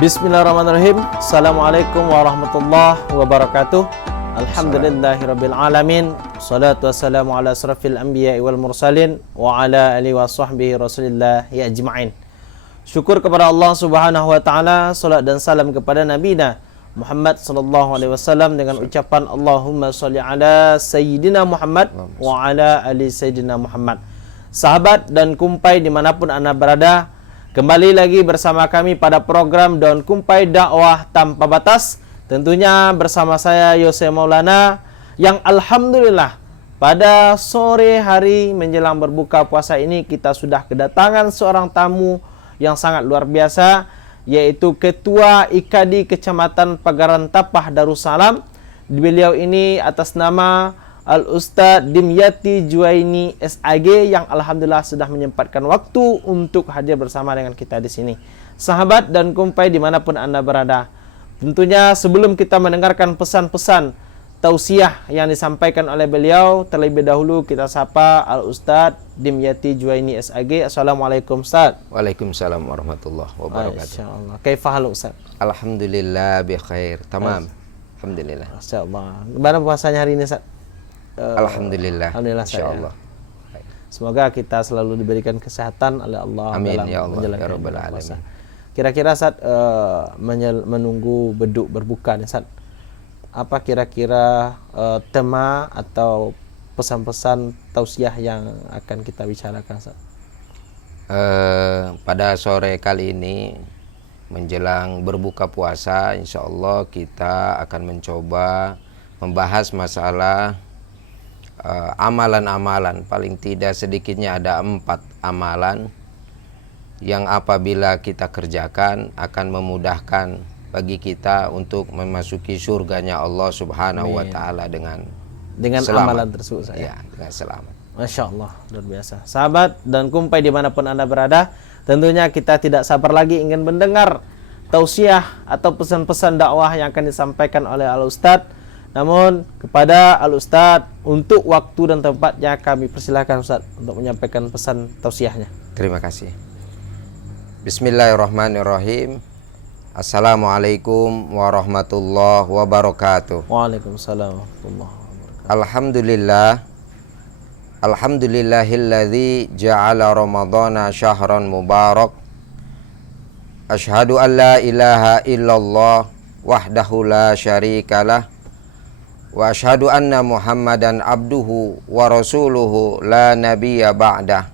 Bismillahirrahmanirrahim. Assalamualaikum warahmatullahi wabarakatuh. Alhamdulillahirabbil alamin. Salatu wassalamu ala asrafil anbiya'i wal mursalin wa ala alihi wa sahbihi rasulillah ya ajma'in. Syukur kepada Allah Subhanahu wa taala, salat dan salam kepada nabiyina Muhammad sallallahu alaihi wasallam dengan ucapan Allahumma shalli ala sayyidina Muhammad wa ala ali sayyidina Muhammad. Sahabat dan kumpai dimanapun Anda berada, kembali lagi bersama kami pada program Daun Kumpai Dakwah Tanpa Batas. Tentunya bersama saya Yose Maulana, yang alhamdulillah pada sore hari menjelang berbuka puasa ini kita sudah kedatangan seorang tamu yang sangat luar biasa, yaitu Ketua IKADI Kecamatan Pagaran Tapah Darussalam. Beliau ini atas nama Al-Ustadz Dimyati Juwaini SAG, yang alhamdulillah sudah menyempatkan waktu untuk hadir bersama dengan kita di sini. Sahabat dan kumpai dimanapun Anda berada, tentunya sebelum kita mendengarkan pesan-pesan tausiah yang disampaikan oleh beliau, terlebih dahulu kita sapa Al-Ustadz Dimyati Juwaini SAG. Assalamualaikum Ustaz. Waalaikumsalam warahmatullahi wabarakatuh. Masyaallah. Kaifa hal Ustaz? Alhamdulillah bi khair. Tamam. Alhamdulillah. Masyaallah. Gimana puasanya hari ini Ustaz? Alhamdulillah. Alhamdulillah, insyaallah. Semoga kita selalu diberikan kesehatan oleh Allah. Amin dalam ya Allah ya menjalankan rabbal puasa. alamin. Kira-kira saat menunggu beduk berbuka nih Ustaz, apa kira-kira tema atau pesan-pesan tausiah yang akan kita bicarakan Ustaz? Pada sore kali ini menjelang berbuka puasa, insya Allah kita akan mencoba membahas masalah amalan-amalan. Paling tidak sedikitnya ada 4 amalan yang apabila kita kerjakan akan memudahkan bagi kita untuk memasuki surganya Allah Subhanahu wa taala dengan selamat. Amalan tersebut saya. Ya, dengan selamat. Masya Allah, luar biasa. Sahabat dan kumpai dimanapun Anda berada, tentunya kita tidak sabar lagi ingin mendengar tausiah atau pesan-pesan dakwah yang akan disampaikan oleh Al-Ustadz. Namun kepada Al-Ustadz, untuk waktu dan tempatnya kami persilahkan Ustadz untuk menyampaikan pesan tausiahnya. Terima kasih. Bismillahirrahmanirrahim. Assalamualaikum warahmatullahi wabarakatuh. Waalaikumsalam warahmatullahi wabarakatuh. Alhamdulillah. Alhamdulillahilladzi ja'ala Ramadhana syahran mubarak. Asyhadu an la ilaha illallah wahdahu la syarikalah. Wa asyhadu anna Muhammadan abduhu wa rasuluhu la nabiyya ba'dah.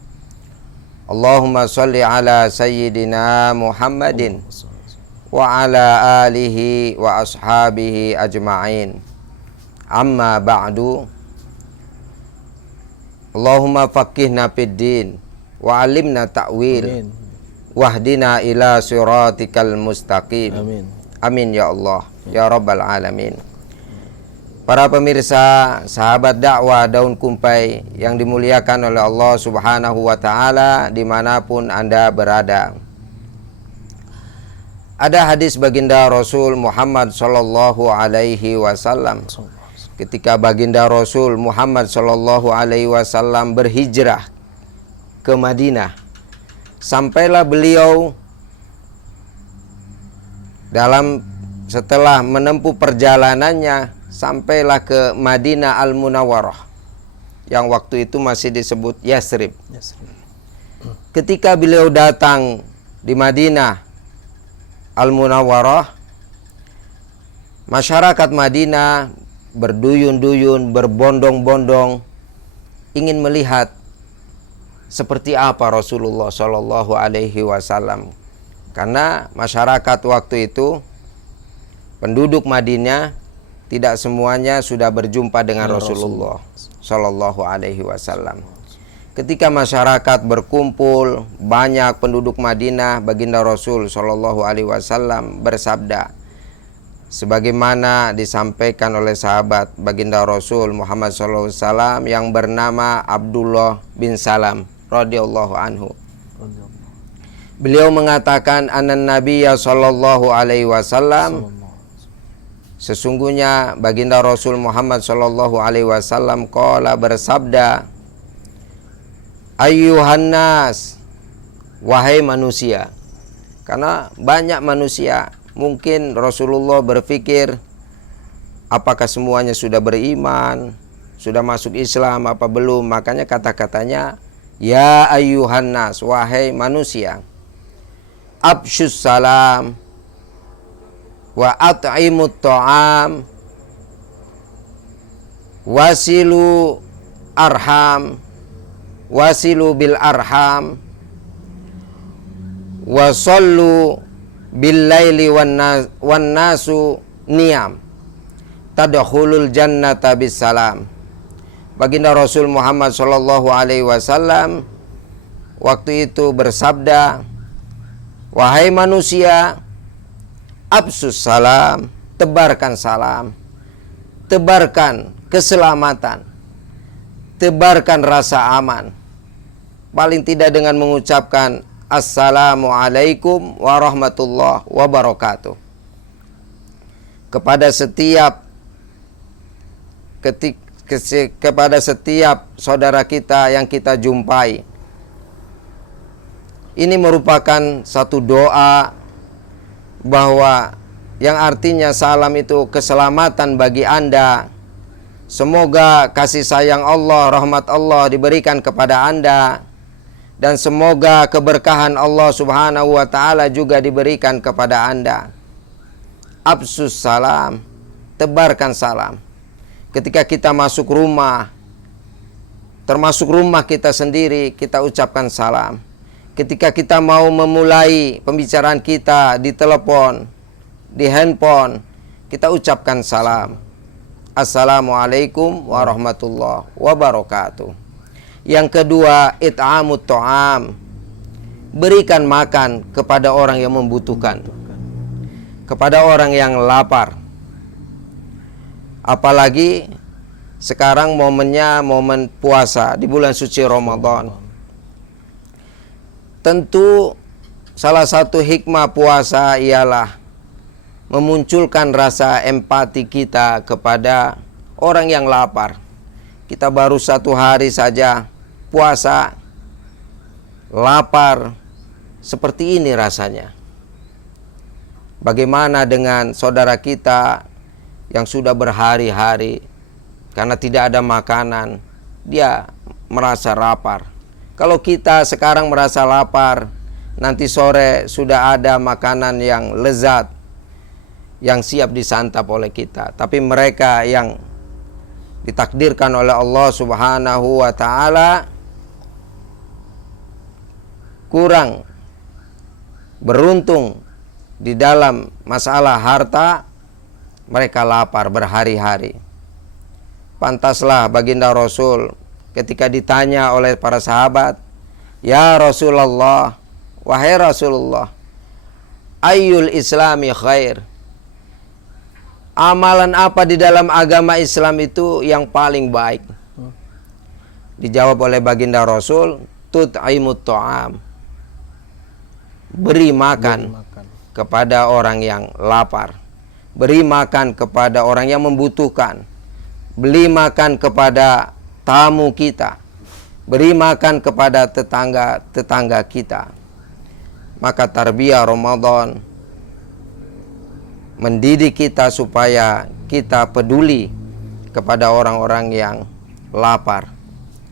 Allahumma shalli ala sayyidina Muhammadin wa ala alihi wa ashabihi ajma'in. Amma ba'du. Allahumma faqihna fid din wa 'allimna ta'wil wahdina ila siratikal mustaqim. Amin. Amin ya Allah ya rabbal alamin. Para pemirsa, sahabat dakwah Daun Kumpai yang dimuliakan oleh Allah Subhanahu wa taala dimanapun Anda berada. Ada hadis baginda Rasul Muhammad sallallahu alaihi wasallam ketika baginda Rasul Muhammad sallallahu alaihi wasallam berhijrah ke Madinah. Sampailah beliau setelah menempuh perjalanannya, sampailah ke Madinah Al-Munawwarah yang waktu itu masih disebut Yasrib. Ketika beliau datang di Madinah Al-Munawwarah, masyarakat Madinah berduyun-duyun, berbondong-bondong ingin melihat seperti apa Rasulullah Shallallahu alaihi wasallam. Karena masyarakat waktu itu, penduduk Madinah, tidak semuanya sudah berjumpa dengan Rasulullah Shallallahu alaihi wasallam. Ketika masyarakat berkumpul, banyak penduduk Madinah, baginda Rasul Shallallahu alaihi wasallam bersabda, sebagaimana disampaikan oleh sahabat baginda Rasul Muhammad sallallahu alaihi wasallam yang bernama Abdullah bin Salam radhiyallahu anhu. Beliau mengatakan, anan nabiyya sallallahu alaihi wasallam, sesungguhnya baginda Rasul Muhammad sallallahu alaihi wasallam qala bersabda, ayyuhan nas, wahai manusia, Karena banyak manusia, mungkin Rasulullah berpikir apakah semuanya sudah beriman, sudah masuk Islam apa belum. Makanya kata-katanya, ya ayyuhan nas, wahai manusia, absyus salam wa at'imut ta'am wasilu arham wasilu bil arham wasallu bil laili wan nasu niyam tadkhulul jannata bis salam. Baginda Rasul Muhammad sallallahu alaihi wasallam waktu itu bersabda, wahai manusia, absus salam, tebarkan salam, tebarkan keselamatan, tebarkan rasa aman. Paling tidak dengan mengucapkan Assalamualaikum warahmatullahi wabarakatuh kepada setiap saudara kita yang kita jumpai. Ini merupakan satu doa bahwa yang artinya salam itu keselamatan bagi Anda. Semoga kasih sayang Allah, rahmat Allah diberikan kepada Anda, dan semoga keberkahan Allah Subhanahu wa ta'ala juga diberikan kepada Anda. Absus salam, tebarkan salam. Ketika kita masuk rumah, termasuk rumah kita sendiri, kita ucapkan salam. Ketika kita mau memulai pembicaraan kita di telepon, di handphone, kita ucapkan salam. Assalamualaikum warahmatullahi wabarakatuh. Yang kedua, it'amut ta'am, berikan makan kepada orang yang membutuhkan, kepada orang yang lapar. Apalagi sekarang momennya momen puasa di bulan suci Ramadan. Tentu salah satu hikmah puasa ialah memunculkan rasa empati kita kepada orang yang lapar. Kita baru 1 hari saja puasa, lapar, seperti ini rasanya. Bagaimana dengan saudara kita yang sudah berhari-hari karena tidak ada makanan, dia merasa lapar. Kalau kita sekarang merasa lapar, nanti sore sudah ada makanan yang lezat yang siap disantap oleh kita. Tapi mereka yang ditakdirkan oleh Allah Subhanahu wa ta'ala kurang beruntung di dalam masalah harta, mereka lapar berhari-hari. Pantaslah baginda Rasul ketika ditanya oleh para sahabat, ya Rasulullah, wahai Rasulullah, ayyul islami khair, amalan apa di dalam agama Islam itu yang paling baik? Dijawab oleh baginda Rasul, tut'imut ta'am, beri makan kepada orang yang lapar, beri makan kepada orang yang membutuhkan, beri makan kepada tamu kita, beri makan kepada tetangga kita. Maka tarbiyah Ramadan mendidik kita supaya kita peduli kepada orang-orang yang lapar.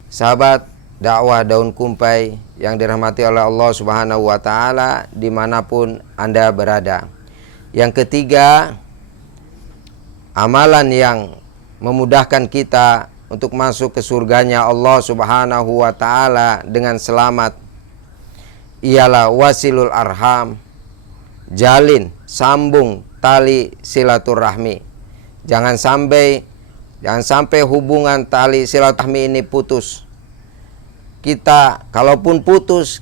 Sahabat dakwah daun kumpai yang dirahmati oleh Allah Subhanahu wa ta'ala dimanapun Anda berada. Yang ketiga, amalan yang memudahkan kita untuk masuk ke surganya Allah Subhanahu wa ta'ala dengan selamat ialah wasilul arham, jalin, sambung tali silaturahmi. Jangan sampai hubungan tali silaturahmi ini putus. Kita kalaupun putus,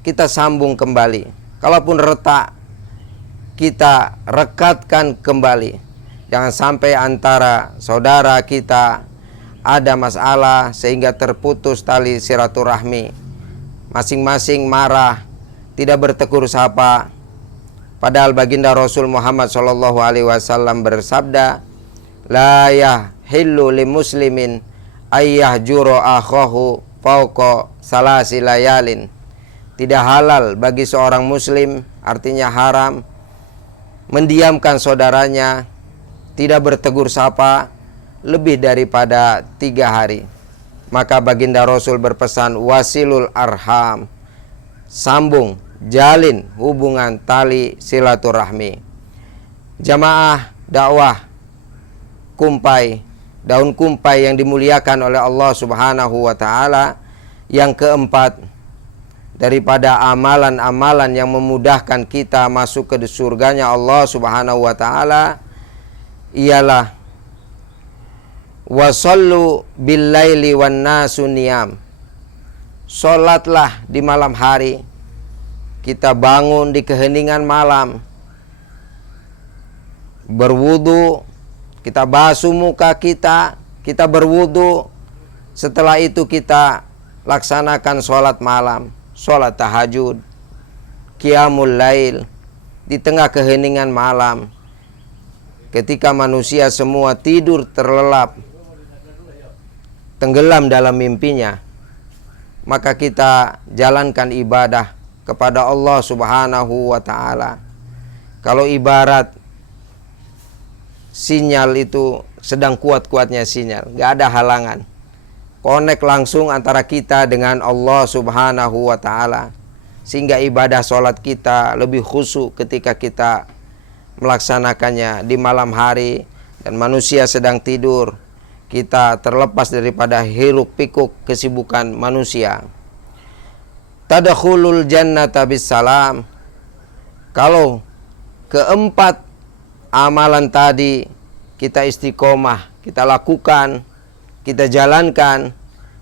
kita sambung kembali. Kalaupun retak, kita rekatkan kembali. Jangan sampai antara saudara kita ada masalah sehingga terputus tali silaturahmi. Masing-masing marah, tidak bertegur sapa. Padahal baginda Rasul Muhammad SAW bersabda, la yahillu li muslimin ayyahjuru akhahu fauqa salasi layalin. tidak halal bagi seorang muslim, artinya haram, mendiamkan saudaranya, tidak bertegur sapa lebih daripada 3 hari. Maka baginda Rasul berpesan, wasilul arham, sambung, jalin hubungan tali silaturahmi. Jamaah dakwah kumpai, daun kumpai yang dimuliakan oleh Allah Subhanahu wa taala, yang keempat daripada amalan-amalan yang memudahkan kita masuk ke surganya Allah Subhanahu wa taala ialah wasallu bil laili wan nasu niyam. Salatlah di malam hari. Kita bangun di keheningan malam, berwudu, kita basuh muka kita berwudu. Setelah itu kita laksanakan sholat malam, sholat tahajud, qiyamul lail di tengah keheningan malam, ketika manusia semua tidur terlelap, tenggelam dalam mimpinya, maka kita jalankan ibadah kepada Allah Subhanahu wa taala. Kalau ibarat sinyal itu sedang kuat-kuatnya sinyal, gak ada halangan, connect langsung antara kita dengan Allah Subhanahu wa taala, sehingga ibadah sholat kita lebih khusyuk ketika kita melaksanakannya di malam hari dan manusia sedang tidur. Kita terlepas daripada hiruk pikuk kesibukan manusia. Tadkhulul jannata bisalam. Kalau keempat amalan tadi kita istiqomah, kita lakukan, kita jalankan,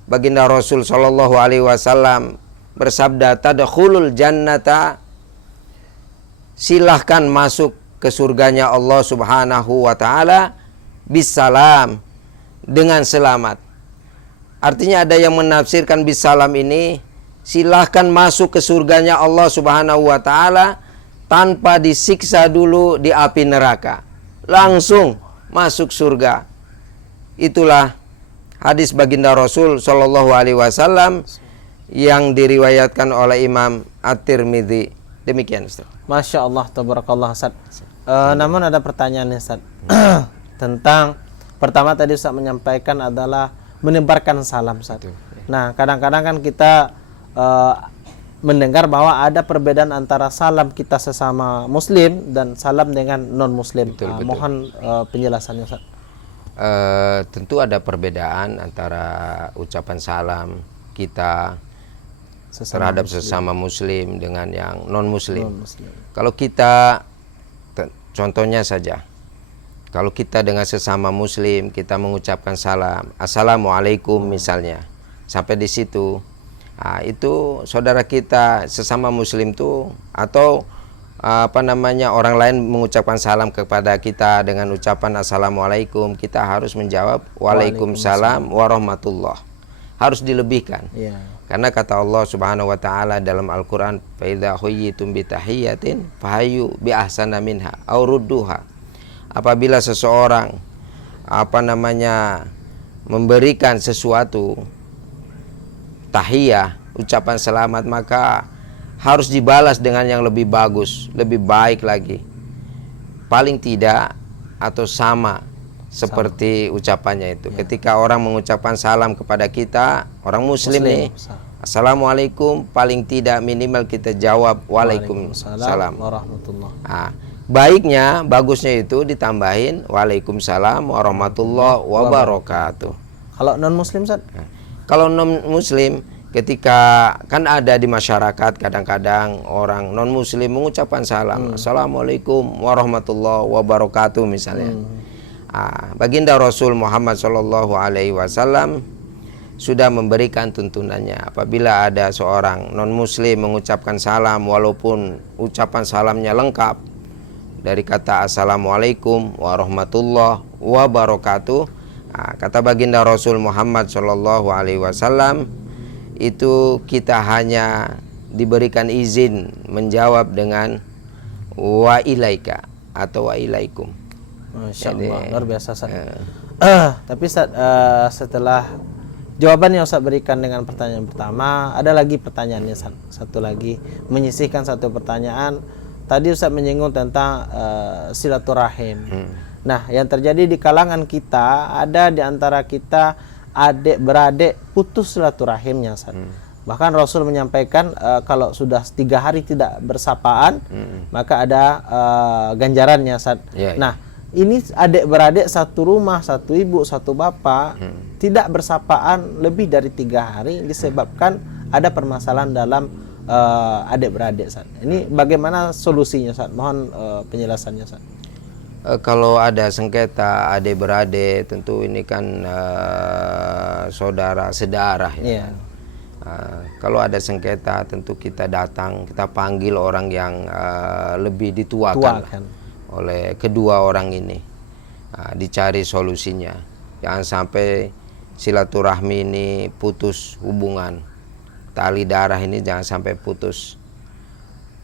baginda Rasul sallallahu alaihi wasallam bersabda, tadkhulul jannata, silahkan masuk ke surganya Allah Subhanahu wa taala bisalam, dengan selamat. Artinya ada yang menafsirkan bisalam ini, silahkan masuk ke surganya Allah Subhanahu wa taala tanpa disiksa dulu di api neraka, langsung masuk surga. Itulah hadis baginda Rasul sallallahu alaihi wasallam yang diriwayatkan oleh Imam At-Tirmidzi. Demikian, Ustaz. Masya Allah, tabarakallah, Ustaz. Namun ada pertanyaan, Ustaz. Tentang pertama tadi Ustaz menyampaikan adalah menebarkan salam, Ustaz. Nah, kadang-kadang kan kita mendengar bahwa ada perbedaan antara salam kita sesama muslim dan salam dengan non muslim. Mohon penjelasannya, Ustaz. Tentu ada perbedaan antara ucapan salam kita terhadap sesama muslim dengan yang non muslim. Kalau kita, contohnya saja, kalau kita dengan sesama muslim kita mengucapkan salam, assalamualaikum misalnya, sampai di situ, nah, itu saudara kita sesama muslim tuh, atau orang lain mengucapkan salam kepada kita dengan ucapan assalamualaikum, kita harus menjawab waalaikumsalam warahmatullah. Harus dilebihkan. Karena kata Allah Subhanahu wa taala dalam Al-Qur'an, fa idza huyyitum bi tahiyyatin fahayyu bi ahsana minha aw rudduha. Apabila seseorang memberikan sesuatu tahiyah, ucapan selamat, maka harus dibalas dengan yang lebih bagus, lebih baik lagi. Paling tidak atau sama seperti ucapannya itu. Ketika orang mengucapkan salam kepada kita, orang muslim nih, assalamualaikum, paling tidak minimal kita jawab waalaikumsalam warahmatullah. Nah, baiknya, bagusnya itu ditambahin waalaikumsalam warahmatullahi wabarakatuh. Kalau non muslim, Ustaz? Kalau non muslim, ketika kan ada di masyarakat kadang-kadang orang non muslim mengucapkan salam, assalamualaikum warahmatullahi wabarakatuh misalnya. Baginda Rasul Muhammad sallallahu alaihi wasallam sudah memberikan tuntunannya. Apabila ada seorang non muslim mengucapkan salam, walaupun ucapan salamnya lengkap dari kata assalamualaikum warahmatullahi wabarakatuh, kata baginda Rasul Muhammad sallallahu alaihi wasallam, itu kita hanya diberikan izin menjawab dengan wa ilaika atau wa ilaikum. Masya Allah, luar biasa, Ustaz. Tapi Ustaz, setelah jawaban yang Ustaz berikan dengan pertanyaan pertama, ada lagi pertanyaannya satu lagi, menyisihkan satu pertanyaan. Tadi Ustaz menyinggung tentang silaturahim. Nah, yang terjadi di kalangan kita, ada di antara kita adik beradik putus silaturahimnya, Ustaz. Bahkan Rasul menyampaikan kalau sudah 3 hari tidak bersapaan, maka ada ganjarannya, Ustaz. Nah, ini adik beradik satu rumah, satu ibu, satu bapak, tidak bersapaan lebih dari 3 hari disebabkan ada permasalahan dalam adik beradik, Ustaz. Ini bagaimana solusinya, Ustaz? Mohon penjelasannya, Ustaz. Kalau ada sengketa adik beradik, tentu ini kan saudara sedarah ya. Kalau ada sengketa, tentu kita datang, kita panggil orang yang lebih dituakan oleh kedua orang ini, dicari solusinya. Jangan sampai silaturahmi ini putus hubungan, tali darah ini jangan sampai putus.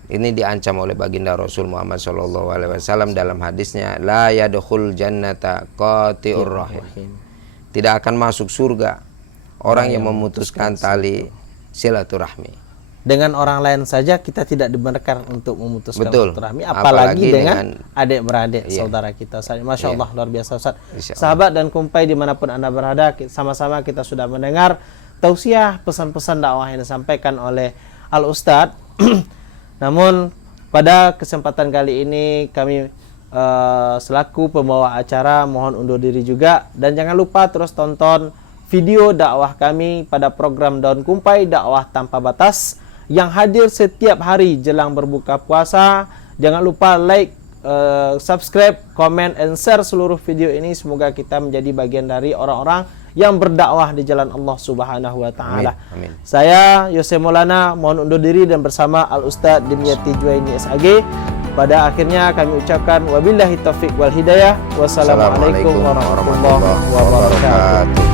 Ini diancam oleh baginda Rasul Muhammad SAW dalam hadisnya, la yadkhul jannata qati'ur rahim. Tidak akan masuk surga orang yang memutuskan tali silaturahmi. Dengan orang lain saja kita tidak dibenarkan untuk memutuskan silaturahmi, apalagi dengan adik-beradik saudara kita. Masya Allah, luar biasa, Ustaz. Sahabat dan kumpai dimanapun Anda berada, sama-sama kita sudah mendengar tausiah pesan-pesan dakwah yang disampaikan oleh Al-Ustadz. Namun pada kesempatan kali ini kami selaku pembawa acara mohon undur diri juga, dan jangan lupa terus tonton video dakwah kami pada program Daun Kumpai Dakwah Tanpa Batas yang hadir setiap hari jelang berbuka puasa. Jangan lupa like, subscribe, comment, and share seluruh video ini. Semoga kita menjadi bagian dari orang-orang yang berdakwah di jalan Allah Subhanahu wa taala. Amin. Saya Yose Maulana mohon undur diri dan bersama Al Ustadz Dimyati Juwaini SAG. Pada akhirnya kami ucapkan wabillahi taufik wal hidayah. Wassalamualaikum warahmatullahi wabarakatuh.